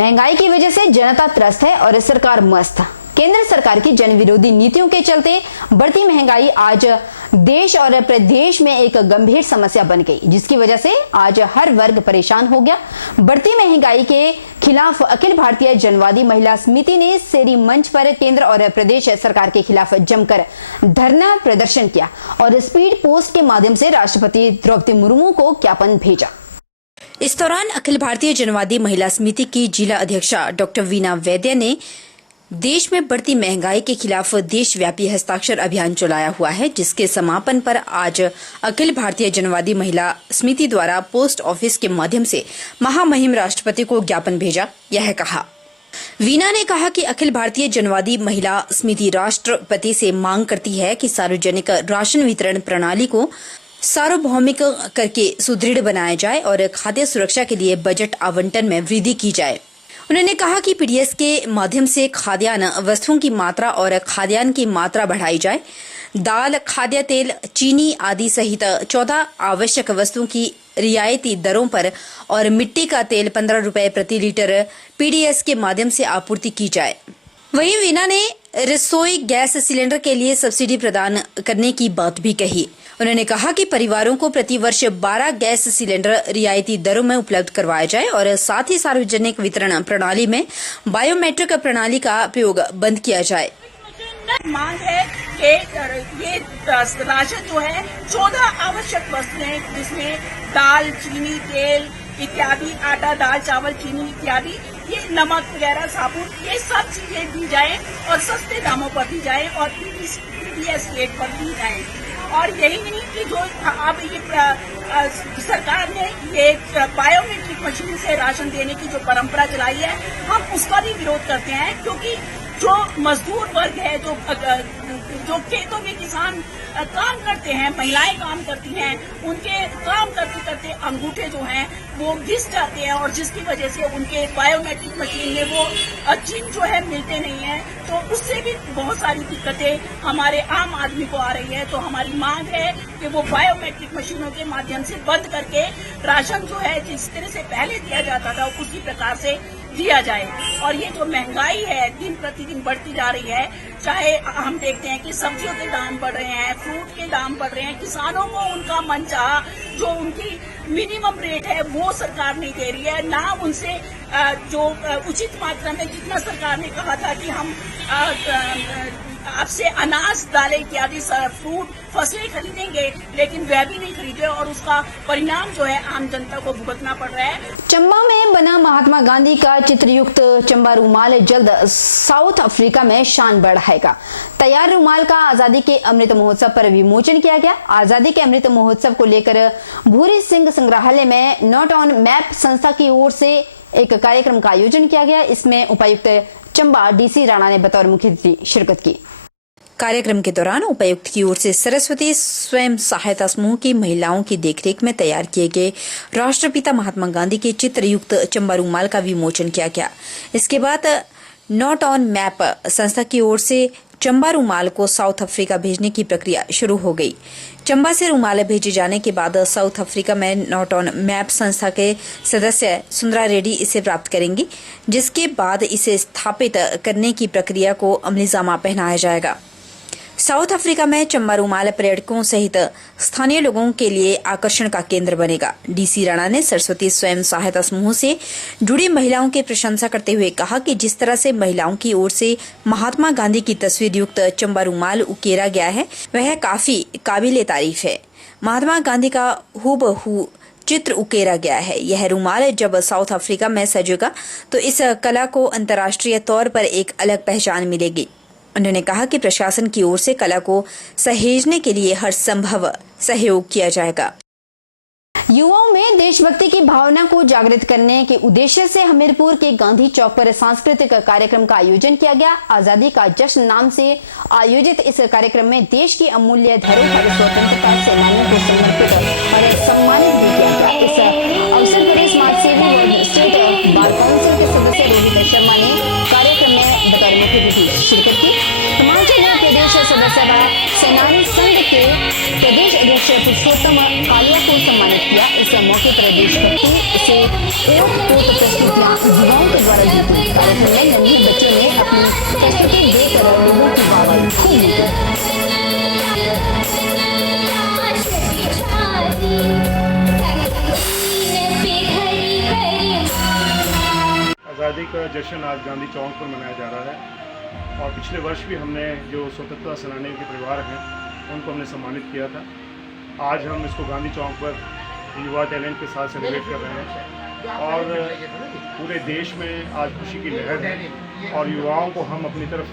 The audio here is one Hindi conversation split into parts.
महंगाई की वजह से जनता त्रस्त है और सरकार मस्त। केंद्र सरकार की जन विरोधी नीतियों के चलते बढ़ती महंगाई आज देश और प्रदेश में एक गंभीर समस्या बन गई, जिसकी वजह से आज हर वर्ग परेशान हो गया। बढ़ती महंगाई के खिलाफ अखिल भारतीय जनवादी महिला समिति ने सेरी मंच पर केंद्र और प्रदेश सरकार के खिलाफ जमकर धरना प्रदर्शन किया और स्पीड पोस्ट के माध्यम से राष्ट्रपति द्रौपदी मुर्मू को ज्ञापन भेजा। इस दौरान अखिल भारतीय जनवादी महिला समिति की जिला अध्यक्षा डॉक्टर वीना वैद्य ने देश में बढ़ती महंगाई के खिलाफ देशव्यापी हस्ताक्षर अभियान चलाया हुआ है, जिसके समापन पर आज अखिल भारतीय जनवादी महिला समिति द्वारा पोस्ट ऑफिस के माध्यम से महामहिम राष्ट्रपति को ज्ञापन भेजा। यह कहा, वीना ने कहा कि अखिल भारतीय जनवादी महिला समिति राष्ट्रपति से मांग करती है कि सार्वजनिक राशन वितरण प्रणाली को सार्वभौमिक करके सुदृढ़ बनाया जाए और खाद्य सुरक्षा के लिए बजट आवंटन में वृद्धि की जाए। उन्होंने कहा कि पीडीएस के माध्यम से खाद्यान्न वस्तुओं की मात्रा और खाद्यान्न की मात्रा बढ़ाई जाए। दाल, खाद्य तेल, चीनी आदि सहित 14 आवश्यक वस्तुओं की रियायती दरों पर और मिट्टी का तेल 15 रुपए प्रति लीटर पीडीएस के माध्यम से आपूर्ति की जाए। वहीं वीना ने रसोई गैस सिलेंडर के लिए सब्सिडी प्रदान करने की बात भी कही। उन्होंने कहा कि परिवारों को प्रतिवर्ष 12 गैस सिलेंडर रियायती दरों में उपलब्ध करवाया जाए और साथ ही सार्वजनिक वितरण प्रणाली में बायोमेट्रिक प्रणाली का प्रयोग बंद किया जाए। मांग है कि ये राशन जो है 14 आवश्यक वस्तुएं, जिसमें दाल, चीनी, तेल इत्यादि, आटा, दाल, चावल, चीनी इत्यादि, ये नमक वगैरह, साबुन, ये सब चीजें दी जाए और सस्ते दामों पर दी जाए और पीडीएस रेट पर दी जाए। और यही नहीं कि जो अब ये सरकार ने ये बायोमेट्रिक मशीन से राशन देने की जो परंपरा चलाई है, हम उसका भी विरोध करते हैं, क्योंकि जो मजदूर वर्ग है, जो खेतों में किसान काम करते हैं, महिलाएं काम करती हैं, उनके काम करते करते अंगूठे जो हैं वो घिस जाते हैं और जिसकी वजह से उनके बायोमेट्रिक मशीन में वो चिन्ह जो है मिलते नहीं है, तो उससे भी बहुत सारी दिक्कतें हमारे आम आदमी को आ रही है। तो हमारी मांग है कि वो बायोमेट्रिक मशीनों के माध्यम से बंद करके राशन जो है जिस तरह से पहले दिया जाता था उसी प्रकार से दिया जाए। और ये जो महंगाई है दिन प्रतिदिन बढ़ती जा रही है, चाहे हम देखते हैं कि सब्जियों के दाम बढ़ रहे हैं, फ्रूट के दाम बढ़ रहे हैं, किसानों को उनका मनचाहा जो उनकी मिनिमम रेट है वो सरकार नहीं दे रही है, ना उनसे जो उचित मात्रा में, जितना सरकार ने कहा था कि हम आपसे अनाज, दालें इत्यादि फ्रूट, फसलें खरीदेंगे, लेकिन वह भी नहीं खरीदे और उसका परिणाम जो है आम जनता को भुगतना पड़ रहा है। चंबा में बना महात्मा गांधी का चित्रयुक्त चंबा रूमाल जल्द साउथ अफ्रीका में शान बढ़ाएगा। तैयार रूमाल का आजादी के अमृत महोत्सव पर विमोचन किया गया। आजादी के अमृत महोत्सव को लेकर भूरी सिंह संग्रहालय में नॉट ऑन मैप संस्था की ओर से एक कार्यक्रम का आयोजन किया गया। इसमें उपायुक्त चंबा डीसी राणा ने बतौर मुख्य अतिथि शिरकत की। कार्यक्रम के दौरान उपायुक्त की ओर से सरस्वती स्वयं सहायता समूह की महिलाओं की देखरेख में तैयार किए गए राष्ट्रपिता महात्मा गांधी के चित्रयुक्त चंबा रूमाल का विमोचन किया गया। इसके बाद नॉट ऑन मैप संस्था की ओर से चंबा रूमाल को साउथ अफ्रीका भेजने की प्रक्रिया शुरू हो गई। चंबा से रूमाल भेजे जाने के बाद साउथ अफ्रीका में नॉट ऑन मैप संस्था के सदस्य सुंदरा रेड्डी इसे प्राप्त करेंगी, जिसके बाद इसे स्थापित करने की प्रक्रिया को अमलीजामा पहनाया जाएगा। साउथ अफ्रीका में चंबा रूमाल पर्यटकों सहित स्थानीय लोगों के लिए आकर्षण का केंद्र बनेगा। डीसी राणा ने सरस्वती स्वयं सहायता समूह से जुड़ी महिलाओं की प्रशंसा करते हुए कहा कि जिस तरह से महिलाओं की ओर से महात्मा गांधी की तस्वीर युक्त चंबा रूमाल उकेरा गया है, वह काफी काबिले तारीफ है। महात्मा गांधी का हूबहू चित्र उकेरा गया है। यह रूमाल जब साउथ अफ्रीका में सजेगा तो इस कला को अंतर्राष्ट्रीय तौर पर एक अलग पहचान मिलेगी। उन्होंने कहा कि प्रशासन की ओर से कला को सहेजने के लिए हर संभव सहयोग किया जाएगा। युवाओं में देशभक्ति की भावना को जागृत करने के उद्देश्य से हमीरपुर के गांधी चौक पर सांस्कृतिक कार्यक्रम का आयोजन किया गया। आजादी का जश्न नाम से आयोजित इस कार्यक्रम में देश की अमूल्य धरोहर स्वतंत्रता सेनानियों को समर्पित और सम्मानित भी किया गया। इस अवसर पर समाजसेवी व स्टेट बार काउंसिल के सदस्य रोहित शर्मा ने कार्यक्रम में बतौर मुख्य अतिथि शिरकत की। हिमाचल प्रदेश सदस्य व सेनानी संघ के प्रदेश अध्यक्ष पुरुषोत्तम कालिया को सम्मानित किया। इस मौके पर देशभक्ति से ओत-पोत प्रस्तुतियां युवाओं के द्वारा दी गई। कार्यक्रम में नन्हे बच्चों ने अपनी कसरतें देकर लोगों की वाहवाही खूब ली। आज़ादी का जश्न आज गांधी चौक पर मनाया जा रहा है और पिछले वर्ष भी हमने जो स्वतंत्रता सेनानियों के परिवार हैं उनको हमने सम्मानित किया था। आज हम इसको गांधी चौक पर युवा टैलेंट के साथ सेलिब्रेट कर रहे हैं और पूरे देश में आज खुशी की लहर है और युवाओं को हम अपनी तरफ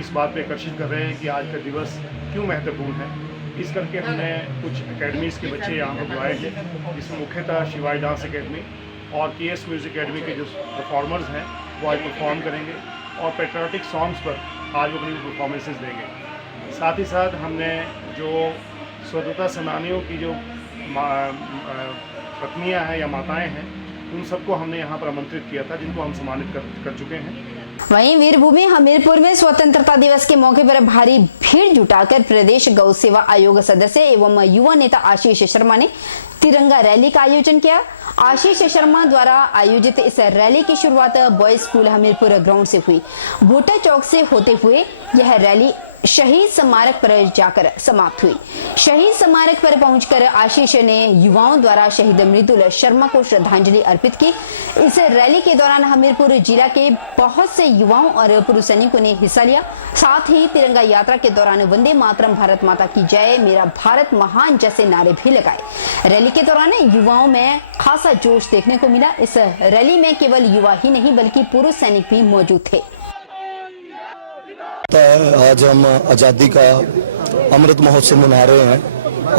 इस बात पे आकर्षित कर रहे हैं कि आज का दिवस क्यों महत्वपूर्ण है। इस करके हमने कुछ एकेडमीज़ के बच्चे यहाँ पर बुलाए थे, जिसमें मुख्यतः शिवाई डांस एकेडमी और केएस म्यूज़िक एकेडमी के जो परफॉर्मर्स हैं वो आज परफॉर्म करेंगे और पेट्रियाटिक सॉन्ग्स पर आज वो अपनी परफॉर्मेंसेस देंगे। साथ ही साथ हमने जो स्वतंत्रता सेनानियों की जो पत्नियां हैं या माताएं हैं उन सबको हमने यहाँ पर आमंत्रित किया था, जिनको हम सम्मानित कर चुके हैं। वहीं वीरभूमि हमीरपुर में स्वतंत्रता दिवस के मौके पर भारी भीड़ जुटाकर प्रदेश गौ सेवा आयोग सदस्य एवं युवा नेता आशीष शर्मा ने तिरंगा रैली का आयोजन किया। आशीष शर्मा द्वारा आयोजित इस रैली की शुरुआत बॉयज स्कूल हमीरपुर ग्राउंड से हुई। भोटा चौक से होते हुए यह रैली शहीद स्मारक पर जाकर समाप्त हुई। शहीद स्मारक पर पहुंचकर आशीष ने युवाओं द्वारा शहीद मृदुल शर्मा को श्रद्धांजलि अर्पित की। इस रैली के दौरान हमीरपुर जिला के बहुत से युवाओं और पुरुष सैनिकों ने हिस्सा लिया। साथ ही तिरंगा यात्रा के दौरान वंदे मातरम, भारत माता की जय, मेरा भारत महान जैसे नारे भी लगाए। रैली के दौरान युवाओं में खासा जोश देखने को मिला। इस रैली में केवल युवा ही नहीं बल्कि पुरुष सैनिक भी मौजूद थे। आज हम आज़ादी का अमृत महोत्सव मना रहे हैं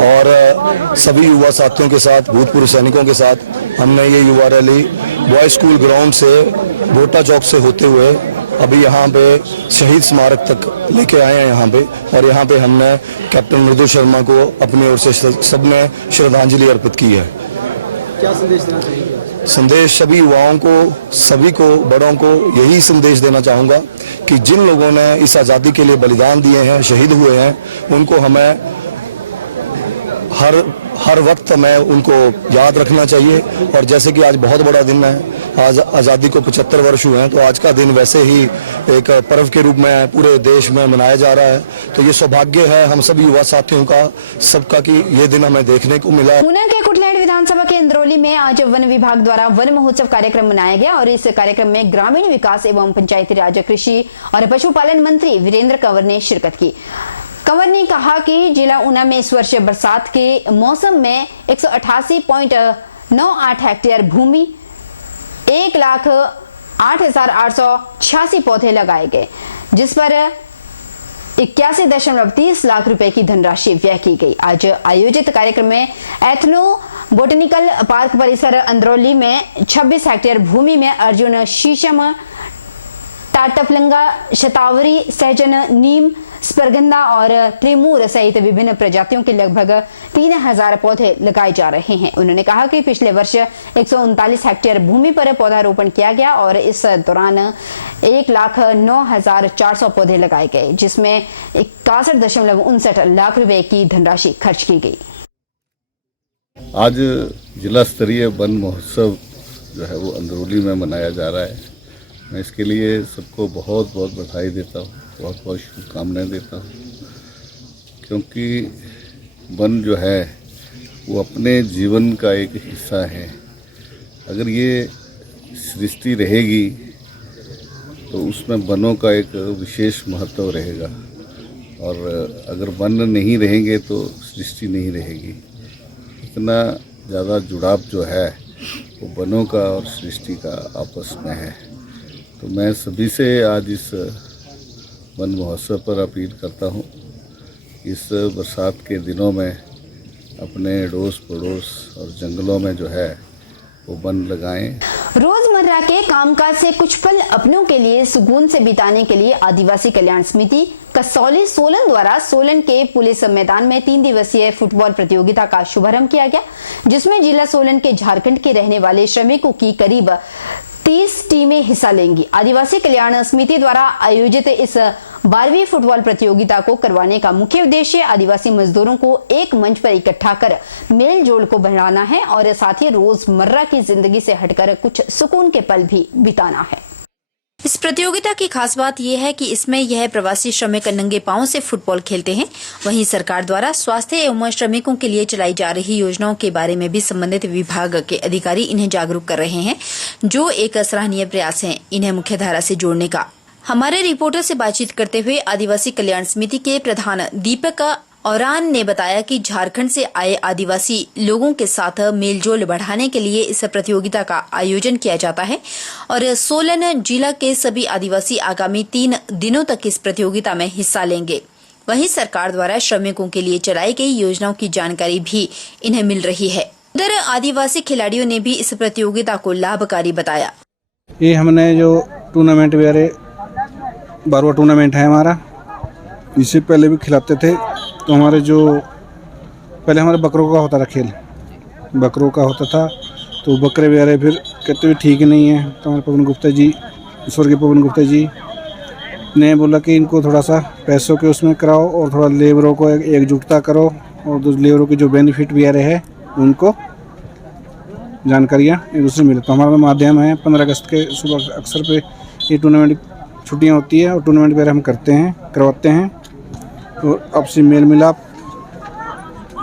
और सभी युवा साथियों के साथ, भूतपूर्व सैनिकों के साथ हमने ये युवा रैली बॉयज स्कूल ग्राउंड से भोटा चौक से होते हुए अभी यहाँ पे शहीद स्मारक तक लेके आए हैं यहाँ पे। और यहाँ पे हमने कैप्टन मृदुल शर्मा को अपनी ओर से सबने श्रद्धांजलि अर्पित की है। क्या संदेश देना चाहिए? संदेश सभी युवाओं को, सभी को, बड़ों को यही संदेश देना चाहूँगा कि जिन लोगों ने इस आज़ादी के लिए बलिदान दिए हैं, शहीद हुए हैं, उनको हमें हर वक्त हमें उनको याद रखना चाहिए। और जैसे कि आज बहुत बड़ा दिन है, आज आज़ादी को 75 वर्ष हुए हैं, तो आज का दिन वैसे ही एक पर्व के रूप में पूरे देश में मनाया जा रहा है। तो ये सौभाग्य है हम सभी युवा साथियों का, सबका, कि ये दिन हमें देखने को मिला। ऊना के कुटलैंड विधानसभा के इंद्रौली में आज वन विभाग द्वारा वन महोत्सव कार्यक्रम मनाया गया और इस कार्यक्रम में ग्रामीण विकास एवं पंचायती राज, कृषि और पशुपालन मंत्री वीरेंद्र कंवर ने शिरकत की। कंवर ने कहा कि जिला ऊना में इस वर्ष बरसात के मौसम में 188.98 हेक्टेयर भूमि 1,08,886 पौधे लगाए गए, जिस पर 81.30 लाख रुपए की धनराशि व्यय की गई। आज आयोजित कार्यक्रम में एथनो बोटेनिकल पार्क परिसर अंद्रौली में 26 हेक्टेयर भूमि में अर्जुन, शीशम, टाटफलंगा, शतावरी, सहजन, नीम, स्पर्गंधा और त्रिमूर सहित विभिन्न प्रजातियों के लगभग 3000 पौधे लगाए जा रहे हैं। उन्होंने कहा कि पिछले वर्ष 139 हेक्टेयर भूमि पर पौधारोपण किया गया और इस दौरान 1,09,400 पौधे लगाए गए, जिसमें 61.59 लाख रुपए की धनराशि खर्च की गई। आज जिला स्तरीय वन महोत्सव जो है वो अंदरौली में मनाया जा रहा है। मैं इसके लिए सबको बहुत बहुत बधाई देता हूँ, बहुत बहुत शुभकामनाएं देता हूँ, क्योंकि वन जो है वो अपने जीवन का एक हिस्सा है। अगर ये सृष्टि रहेगी तो उसमें वनों का एक विशेष महत्व रहेगा और अगर वन नहीं रहेंगे तो सृष्टि नहीं रहेगी। इतना ज़्यादा जुड़ाव जो है वो वनों का और सृष्टि का आपस में है। तो मैं सभी से आज इस वन महोत्सव पर अपील करता हूँ, इस बरसात के दिनों में अपने अड़ोस पड़ोस और जंगलों में जो है वो वन लगाएं। रोजमर्रा के कामकाज से कुछ पल अपनों के लिए सुकून से बिताने के लिए आदिवासी कल्याण समिति कसौली सोलन द्वारा सोलन के पुलिस मैदान में 3 दिवसीय फुटबॉल प्रतियोगिता का शुभारंभ किया गया, जिसमें जिला सोलन के झारखंड के रहने वाले श्रमिकों की करीब 30 टीमें हिस्सा लेंगी। आदिवासी कल्याण समिति द्वारा आयोजित इस 12वीं फुटबॉल प्रतियोगिता को करवाने का मुख्य उद्देश्य आदिवासी मजदूरों को एक मंच पर इकट्ठा कर मेल जोल को बढ़ाना है और साथ ही रोजमर्रा की जिंदगी से हटकर कुछ सुकून के पल भी बिताना है। इस प्रतियोगिता की खास बात यह है कि इसमें यह प्रवासी श्रमिक नंगे पांव से फुटबॉल खेलते हैं। वहीं सरकार द्वारा स्वास्थ्य एवं श्रमिकों के लिए चलाई जा रही योजनाओं के बारे में भी संबंधित विभाग के अधिकारी इन्हें जागरूक कर रहे हैं, जो एक सराहनीय प्रयास है इन्हें मुख्यधारा से जोड़ने का। हमारे रिपोर्टर से बातचीत करते हुए आदिवासी कल्याण समिति के प्रधान दीपक औरान ने बताया कि झारखंड से आए आदिवासी लोगों के साथ मेलजोल बढ़ाने के लिए इस प्रतियोगिता का आयोजन किया जाता है और सोलन जिला के सभी आदिवासी आगामी 3 दिनों तक इस प्रतियोगिता में हिस्सा लेंगे। वहीं सरकार द्वारा श्रमिकों के लिए चलाई गई योजनाओं की जानकारी भी इन्हें मिल रही है। उधर आदिवासी खिलाड़ियों ने भी इस प्रतियोगिता को लाभकारी बताया। ये हमने जो टूर्नामेंट वगैरह 12वां टूर्नामेंट है हमारा, इससे पहले भी खिलाते थे। तो हमारे जो पहले हमारे बकरों का होता था खेल, बकरों का होता था तो बकरे वगैरह फिर कहते हुए ठीक नहीं है। तो हमारे पवन गुप्ता जी, स्वर्गीय पवन गुप्ता जी ने बोला कि इनको थोड़ा सा पैसों के उसमें कराओ और थोड़ा लेबरों को एकजुटता करो और लेबरों के जो बेनिफिट वगैरह है उनको जानकारियाँ एक दूसरे मिले। तो हमारा माध्यम है 15 अगस्त के सुबह अक्सर पे ये टूर्नामेंट छुट्टियाँ होती है और टूर्नामेंट वगैरह हम करवाते हैं और आपसी मेल मिलाप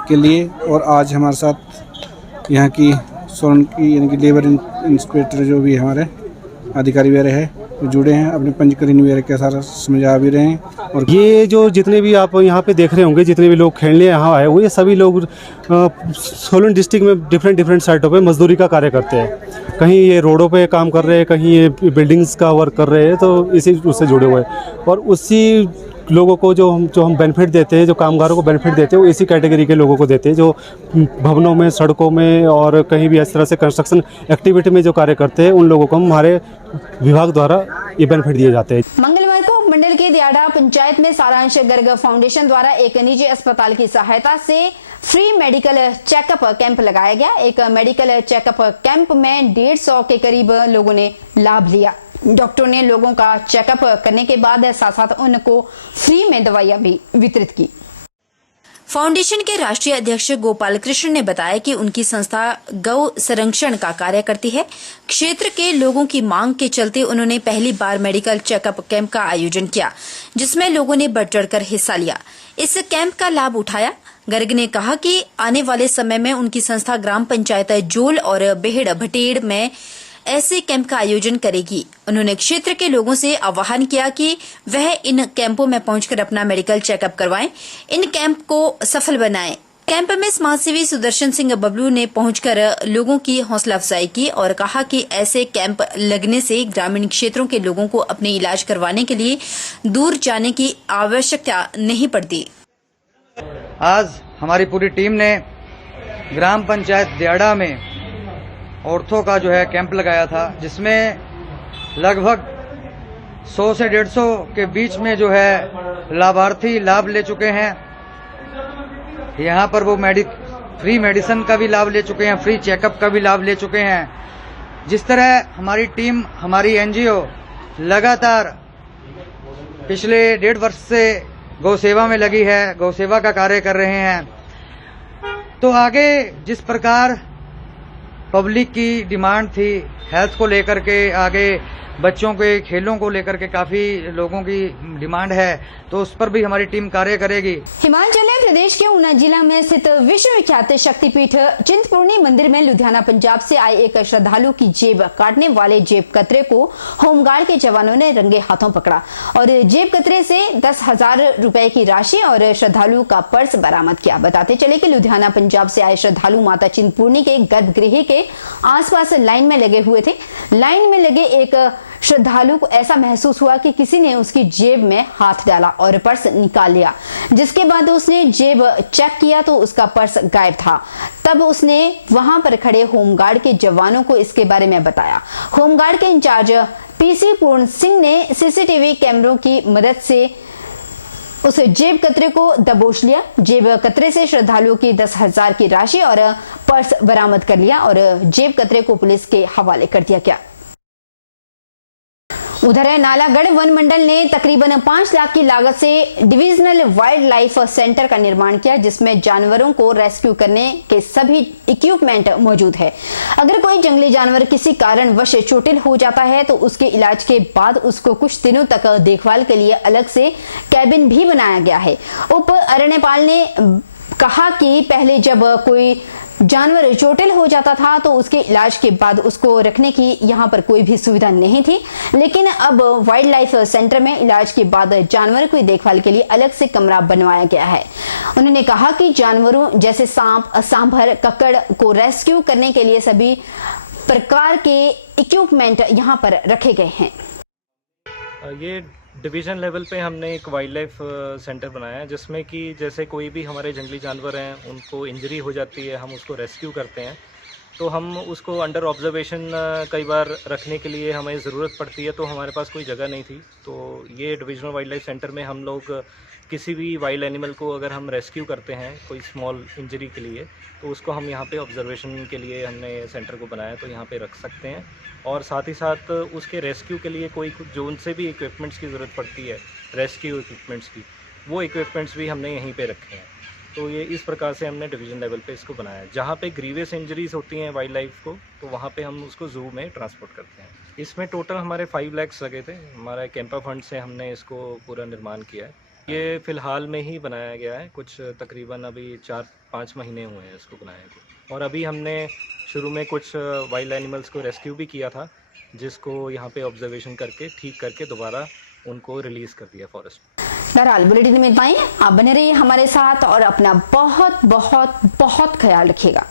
के लिए। और आज हमारे साथ यहाँ की सोलन की यानी कि लेबर इंस्पेक्टर जो भी हमारे अधिकारी वगैरह है वो जुड़े हैं, अपने पंजीकरण वगैरह के सारा समझा भी रहे हैं। और ये जो जितने भी आप यहाँ पे देख रहे होंगे, जितने भी लोग खेलने यहाँ आए हुए, ये सभी लोग सोलन डिस्ट्रिक्ट में डिफरेंट साइटों पे मजदूरी का कार्य करते हैं। कहीं ये रोडों पे काम कर रहे हैं, कहीं ये बिल्डिंग्स का वर्क कर रहे हैं, तो इसी उससे जुड़े हुए हैं। और उसी लोगों को जो हम बेनिफिट देते हैं, जो कामगारों को बेनिफिट देते हैं, वो इसी कैटेगरी के लोगों को देते हैं जो भवनों में, सड़कों में और कहीं भी इस तरह से कंस्ट्रक्शन एक्टिविटी में जो कार्य करते हैं, उन लोगों को हमारे विभाग द्वारा ये बेनिफिट दिए जाते हैं। मंगलवार को मंडल के दियाड़ा पंचायत में सारांश गर्ग फाउंडेशन द्वारा एक निजी अस्पताल की सहायता से फ्री मेडिकल चेकअप कैंप लगाया गया। एक मेडिकल चेकअप कैंप में 150 के करीब लोगों ने लाभ लिया। डॉक्टर ने लोगों का चेकअप करने के बाद साथ साथ उनको फ्री में दवाइयां भी वितरित की। फाउंडेशन के राष्ट्रीय अध्यक्ष गोपाल कृष्ण ने बताया कि उनकी संस्था गौ संरक्षण का कार्य करती है। क्षेत्र के लोगों की मांग के चलते उन्होंने पहली बार मेडिकल चेकअप कैंप का आयोजन किया, जिसमें लोगों ने बढ़ चढ़कर हिस्सा लिया। इस कैंप का लाभ उठाया। गर्ग ने कहा कि आने वाले समय में उनकी संस्था ग्राम पंचायत जोल और बेहड़ भटेड़ में ऐसे कैंप का आयोजन करेगी। उन्होंने क्षेत्र के लोगों से आह्वान किया कि वह इन कैंपों में पहुंचकर अपना मेडिकल चेकअप करवाएं, इन कैंप को सफल बनाएं। कैंप में समाजसेवी सुदर्शन सिंह बबलू ने पहुंचकर लोगों की हौसला अफजाई की और कहा कि ऐसे कैंप लगने से ग्रामीण क्षेत्रों के लोगों को अपने इलाज करवाने के लिए दूर जाने की आवश्यकता नहीं पड़ती। आज हमारी पूरी टीम ने ग्राम पंचायत दियाड़ा में औरतों का जो है कैंप लगाया था, जिसमें लगभग 100 से 150 के बीच में जो है लाभार्थी लाभ ले चुके हैं। यहाँ पर वो फ्री मेडिसिन का भी लाभ ले चुके हैं, फ्री चेकअप का भी लाभ ले चुके हैं। जिस तरह हमारी टीम, हमारी एनजीओ लगातार पिछले 1.5 वर्ष से गौ सेवा में लगी है, गौ सेवा का कार्य कर रहे हैं, तो आगे जिस प्रकार पब्लिक की डिमांड थी हेल्थ को लेकर के, आगे बच्चों के खेलों को लेकर के काफी लोगों की डिमांड है, तो उस पर भी हमारी टीम कार्य करेगी। हिमाचल प्रदेश के ऊना जिला में स्थित विश्व विख्यात शक्तिपीठ चिंतपूर्णी मंदिर में लुधियाना पंजाब से आए एक श्रद्धालु की जेब काटने वाले जेब कतरे को होमगार्ड के जवानों ने रंगे हाथों पकड़ा और जेब कतरे से 10,000 रुपए की राशि और श्रद्धालु का पर्स बरामद किया। बताते चले कि लुधियाना पंजाब से आए श्रद्धालु माता चिंतपूर्णी के गर्भगृह के आसपास लाइन में लगे हुए थे। लाइन में लगे एक श्रद्धालु को ऐसा महसूस हुआ कि किसी ने उसकी जेब में हाथ डाला और पर्स निकाल लिया। जिसके बाद उसने जेब चेक किया तो उसका पर्स गायब था। तब उसने वहां पर खड़े होमगार्ड के जवानों को इसके बारे में बताया। होमगार्ड के इंचार्ज पीसी पूर्ण सिंह ने सीसीटीवी कैमरों की मदद से उस जेब कतरे को दबोच लिया। जेब कतरे से श्रद्धालुओं की 10,000 की राशि और पर्स बरामद कर लिया और जेब कतरे को पुलिस के हवाले कर दिया गया। उधर नालागढ़ वन मंडल ने तकरीबन 5 लाख की लागत से डिविजनल वाइल्ड लाइफ सेंटर का निर्माण किया, जिसमें जानवरों को रेस्क्यू करने के सभी इक्विपमेंट मौजूद है। अगर कोई जंगली जानवर किसी कारणवश चोटिल हो जाता है तो उसके इलाज के बाद उसको कुछ दिनों तक देखभाल के लिए अलग से कैबिन भी बनाया गया है। उप अरण्यपाल ने कहा कि पहले जब कोई जानवर चोटिल हो जाता था तो उसके इलाज के बाद उसको रखने की यहाँ पर कोई भी सुविधा नहीं थी, लेकिन अब वाइल्ड लाइफ सेंटर में इलाज के बाद जानवर की देखभाल के लिए अलग से कमरा बनवाया गया है। उन्होंने कहा कि जानवरों जैसे सांप, सांभर, कक्कड़ को रेस्क्यू करने के लिए सभी प्रकार के इक्विपमेंट यहाँ पर रखे गए हैं। ये डिवीज़न लेवल पे हमने एक वाइल्ड लाइफ सेंटर बनाया है, जिसमें कि जैसे कोई भी हमारे जंगली जानवर हैं उनको इंजरी हो जाती है, हम उसको रेस्क्यू करते हैं, तो हम उसको अंडर ऑब्जर्वेशन कई बार रखने के लिए हमें ज़रूरत पड़ती है, तो हमारे पास कोई जगह नहीं थी। तो ये डिविजनल वाइल्ड लाइफ सेंटर में हम लोग किसी भी वाइल्ड एनिमल को अगर हम रेस्क्यू करते हैं कोई स्मॉल इंजरी के लिए, तो उसको हम यहाँ पे ऑब्जर्वेशन के लिए हमने सेंटर को बनाया, तो यहाँ पे रख सकते हैं। और साथ ही साथ उसके रेस्क्यू के लिए कोई जो उनसे भी इक्विपमेंट्स की ज़रूरत पड़ती है, रेस्क्यू इक्विपमेंट्स की, वो इक्विपमेंट्स भी हमने यहीं पे रखे हैं। तो ये इस प्रकार से हमने डिवीज़न लेवल पे इसको बनाया है। जहाँ पे ग्रीवियस इंजरीज होती हैं वाइल्ड लाइफ को, तो वहाँ पे हम उसको ज़ू में ट्रांसपोर्ट करते हैं। इसमें टोटल हमारे 5 लाख लगे थे। हमारा कैंपा फंड से हमने इसको पूरा निर्माण किया है। ये फ़िलहाल में ही बनाया गया है, कुछ तकरीबन अभी 4-5 महीने हुए हैं इसको बनाए को। और अभी हमने शुरू में कुछ वाइल्ड एनिमल्स को रेस्क्यू भी किया था, जिसको यहाँ पे ऑब्जर्वेशन करके ठीक करके दोबारा उनको रिलीज़ कर दिया फॉरेस्ट। बहरहाल बुलेटिन में इतना ही। आप बने रहिए हमारे साथ और अपना बहुत बहुत बहुत ख्याल रखिएगा।